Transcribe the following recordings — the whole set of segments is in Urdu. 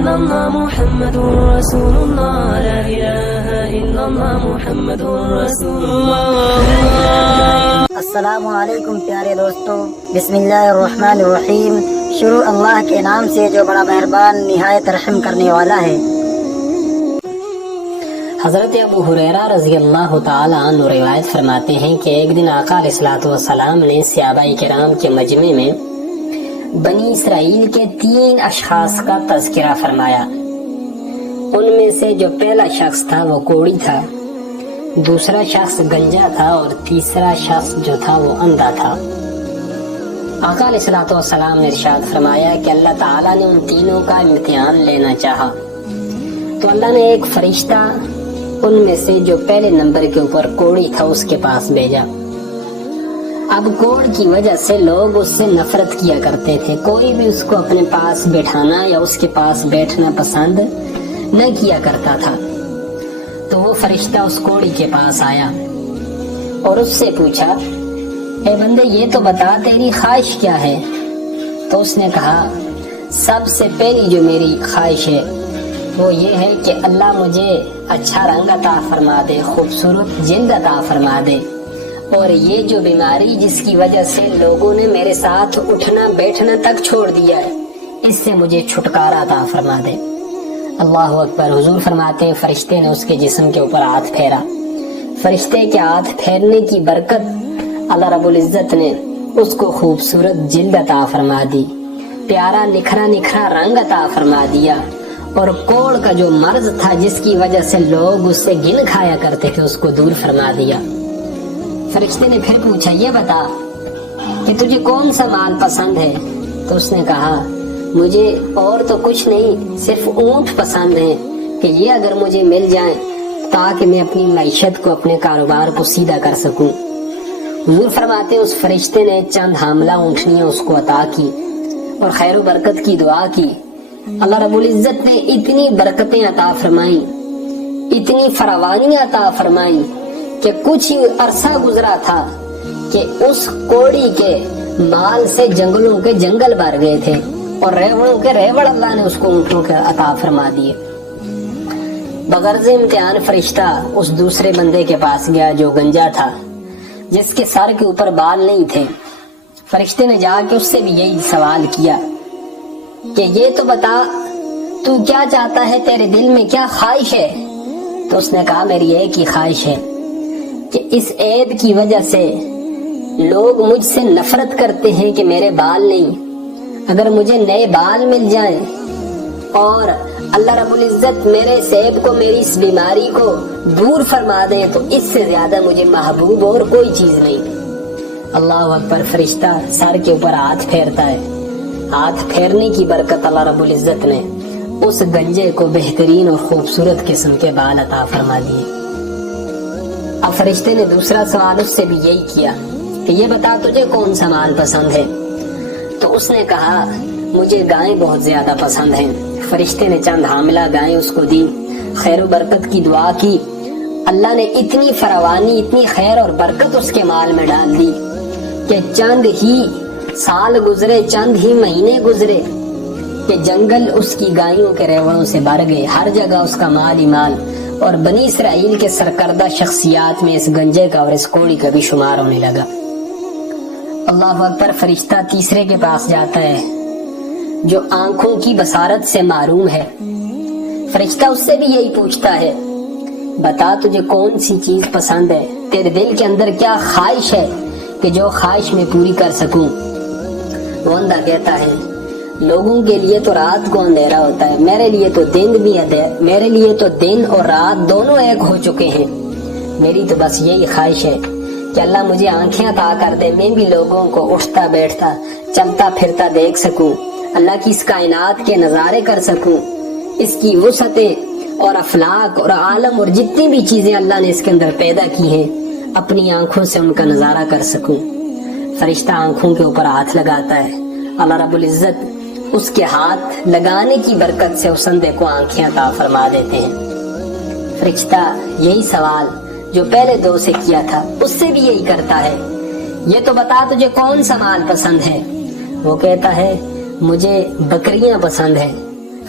إلا الله محمد رسول الله لا إله إلا الله محمد رسول الله. السلام علیکم پیارے دوستو، بسم اللہ الرحمن الرحیم. شروع اللہ کے نام سے جو بڑا مہربان نہایت رحم کرنے والا ہے. حضرت ابو ہریرہ رضی اللہ تعالی عنہ روایت فرماتے ہیں کہ ایک دن آقا علیہ الصلوۃ والسلام نے صحابہ کرام کے مجمع میں بنی اسرائیل کے 3 اشخاص کا تذکرہ فرمایا. ان میں سے جو پہلا شخص تھا وہ کوڑی تھا، دوسرا شخص گنجا تھا اور تیسرا شخص جو تھا وہ اندھا تھا. آقا علیہ الصلوۃ والسلام نے ارشاد فرمایا کہ اللہ تعالیٰ نے ان تینوں کا امتحان لینا چاہا تو اللہ نے ایک فرشتہ ان میں سے جو پہلے نمبر کے اوپر کوڑی تھا اس کے پاس بھیجا. اب کوڑ کی وجہ سے لوگ اس سے نفرت کیا کرتے تھے، کوئی بھی اس کو اپنے پاس بٹھانا یا اس کے پاس بیٹھنا پسند نہ کیا کرتا تھا. تو وہ فرشتہ اس کوڑی کے پاس آیا اور اس سے پوچھا، اے بندے یہ تو بتا تیری خواہش کیا ہے؟ تو اس نے کہا، سب سے پہلی جو میری خواہش ہے وہ یہ ہے کہ اللہ مجھے اچھا رنگ عطا فرما دے، خوبصورت جلد عطا فرما دے، اور یہ جو بیماری جس کی وجہ سے لوگوں نے میرے ساتھ اٹھنا بیٹھنا تک چھوڑ دیا ہے اس سے مجھے چھٹکارا عطا فرما دے. اللہ اکبر. حضور فرماتے ہیں فرشتے نے اس کے جسم کے اوپر ہاتھ پھیرا. فرشتے کے ہاتھ پھیرنے کی برکت اللہ رب العزت نے اس کو خوبصورت جلد عطا فرما دی، پیارا نکھرا نکھرا رنگ عطا فرما دیا، اور کوڑ کا جو مرض تھا جس کی وجہ سے لوگ اس سے گن کھایا کرتے تھے اس کو دور فرما دیا. فرشتے نے پھر پوچھا، یہ بتا کہ تجھے کون سا مال پسند ہے؟ تو اس نے کہا، مجھے اور تو کچھ نہیں، صرف اونٹ پسند ہیں کہ یہ اگر مجھے مل جائیں تاکہ میں اپنی معیشت کو اپنے کاروبار کو سیدھا کر سکوں. حضور فرماتے ہیں اس فرشتے نے چند حاملہ اونٹنیاں اس کو عطا کی اور خیر و برکت کی دعا کی. اللہ رب العزت نے اتنی برکتیں عطا فرمائیں، اتنی فراوانیاں عطا فرمائیں کہ کچھ ہی عرصہ گزرا تھا کہ اس کوڑی کے مال سے جنگلوں کے جنگل بھر گئے تھے اور ریوڑوں کے ریوڑ اللہ نے اس کو اونٹوں کے عطا فرما دیے. بغرض امتحان فرشتہ اس دوسرے بندے کے پاس گیا جو گنجا تھا، جس کے سر کے اوپر بال نہیں تھے. فرشتے نے جا کے اس سے بھی یہی سوال کیا کہ یہ تو بتا تو کیا چاہتا ہے، تیرے دل میں کیا خواہش ہے؟ تو اس نے کہا، میری ایک ہی خواہش ہے کہ اس عیب کی وجہ سے لوگ مجھ سے نفرت کرتے ہیں کہ میرے بال نہیں، اگر مجھے نئے بال مل جائیں اور اللہ رب العزت میرے اس عیب کو، میری اس بیماری کو دور فرما دے تو اس سے زیادہ مجھے محبوب اور کوئی چیز نہیں. اللہ اکبر. فرشتہ سر کے اوپر ہاتھ پھیرتا ہے، ہاتھ پھیرنے کی برکت اللہ رب العزت نے اس گنجے کو بہترین اور خوبصورت قسم کے بال عطا فرما دیے. اب فرشتے نے دوسرا سوال اس سے بھی یہی کیا کہ یہ بتا تجھے کون سا مال پسند ہے؟ تو اس نے کہا، مجھے گائیں بہت زیادہ پسند ہیں. فرشتے نے چند حاملہ گائیں اس کو دی، خیر و برکت کی دعا کی. اللہ نے اتنی فراوانی، اتنی خیر اور برکت اس کے مال میں ڈال دی کہ چند ہی سال گزرے، چند ہی مہینے گزرے کہ جنگل اس کی گائیوں کے ریوڑوں سے بھر گئے، ہر جگہ اس کا مال ہی مال، اور بنی اسرائیل کے سرکردہ شخصیات میں اس گنجے کا اور اس کوڑی کا بھی شمار ہونے لگا. اللہ اکبر. فرشتہ تیسرے کے پاس جاتا ہے جو آنکھوں کی بصارت سے معروم ہے. فرشتہ اس سے بھی یہی پوچھتا ہے، بتا تجھے کون سی چیز پسند ہے، تیرے دل کے اندر کیا خواہش ہے کہ جو خواہش میں پوری کر سکوں. وہ اندھا کہتا ہے، لوگوں کے لیے تو رات کو اندھیرا ہوتا ہے، میرے لیے تو دن بھی میرے لیے تو دن اور رات دونوں ایک ہو چکے ہیں. میری تو بس یہی خواہش ہے کہ اللہ مجھے آنکھیں عطا کر دے، میں بھی لوگوں کو اٹھتا بیٹھتا چلتا پھرتا دیکھ سکوں، اللہ کی اس کائنات کے نظارے کر سکوں، اس کی وسعتیں اور افلاک اور عالم اور جتنی بھی چیزیں اللہ نے اس کے اندر پیدا کی ہیں اپنی آنکھوں سے ان کا نظارہ کر سکوں. فرشتہ آنکھوں کے اوپر ہاتھ لگاتا ہے. اللہ رب العزت اس کے ہاتھ لگانے کی برکت سے اس اندھے کو آنکھیں عطا فرما دیتے ہیں. فرشتہ یہی سوال جو پہلے 2 سے کیا تھا اس سے بھی یہی کرتا ہے، یہ تو بتا تجھے کون سا مال پسند ہے؟ وہ کہتا ہے، مجھے بکریاں پسند ہیں.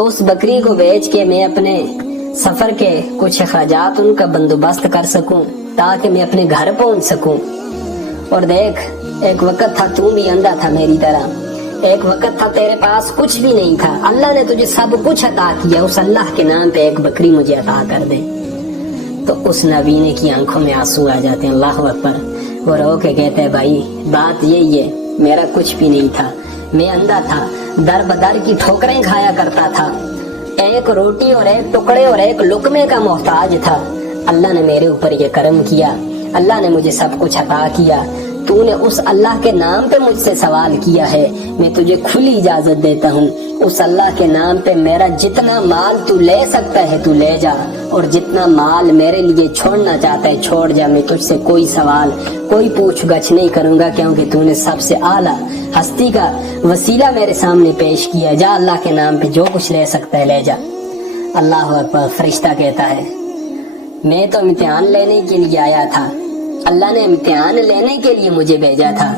تو اس بکری کو بیچ کے میں اپنے سفر کے کچھ اخراجات ان کا بندوبست کر سکوں تاکہ میں اپنے گھر پہنچ سکوں۔ اور دیکھ، ایک وقت تھا تو بھی اندھا تھا میری طرح، ایک وقت تھا تیرے پاس کچھ بھی نہیں تھا، اللہ نے تجھے سب کچھ عطا کیا، اس اللہ کے نام پہ ایک بکری مجھے عطا کر دے۔ تو اس نبینے کی آنکھوں میں آنسو آ جاتے ہیں، اللہ اکبر۔ وہ رو کے کہتے ہیں بھائی بات یہی ہے، میرا کچھ بھی نہیں تھا، میں اندھا تھا، در بدر کی ٹھوکریں کھایا کرتا تھا، ایک روٹی اور ایک ٹکڑے اور ایک لقمے کا محتاج تھا۔ اللہ نے میرے اوپر یہ کرم کیا، اللہ نے مجھے سب کچھ عطا کیا، تو نے اس اللہ کے نام پہ مجھ سے سوال کیا ہے، میں تجھے کھلی اجازت دیتا ہوں، اس اللہ کے نام پہ میرا جتنا مال تو لے سکتا ہے تو لے جا، اور جتنا مال میرے لیے چھوڑنا چاہتا ہے چھوڑ جا، میں تجھ سے کوئی سوال کوئی پوچھ گچھ نہیں کروں گا، کیونکہ تو نے سب سے اعلیٰ ہستی کا وسیلہ میرے سامنے پیش کیا، جا اللہ کے نام پہ جو کچھ لے سکتا ہے لے جا۔ اللہ اکبر۔ فرشتہ کہتا ہے میں تو امتحان لینے کے لیے آیا تھا، اللہ نے امتحان لینے کے لیے مجھے بھیجا تھا،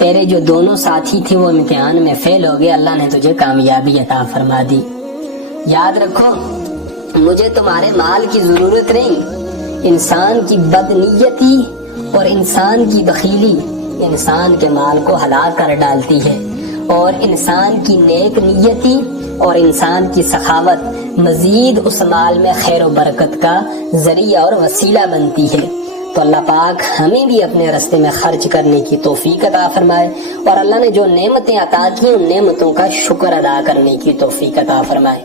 تیرے جو دونوں ساتھی تھے وہ امتحان میں فیل ہو گئے، اللہ نے تجھے کامیابی عطا فرما دی۔ یاد رکھو مجھے تمہارے مال کی ضرورت نہیں، انسان کی بدنیتی اور انسان کی بخیلی انسان کے مال کو ہلاک کر ڈالتی ہے، اور انسان کی نیک نیتی اور انسان کی سخاوت مزید اس مال میں خیر و برکت کا ذریعہ اور وسیلہ بنتی ہے۔ تو اللہ پاک ہمیں بھی اپنے راستے میں خرچ کرنے کی توفیق عطا فرمائے، اور اللہ نے جو نعمتیں عطا کی ان نعمتوں کا شکر ادا کرنے کی توفیق عطا فرمائے۔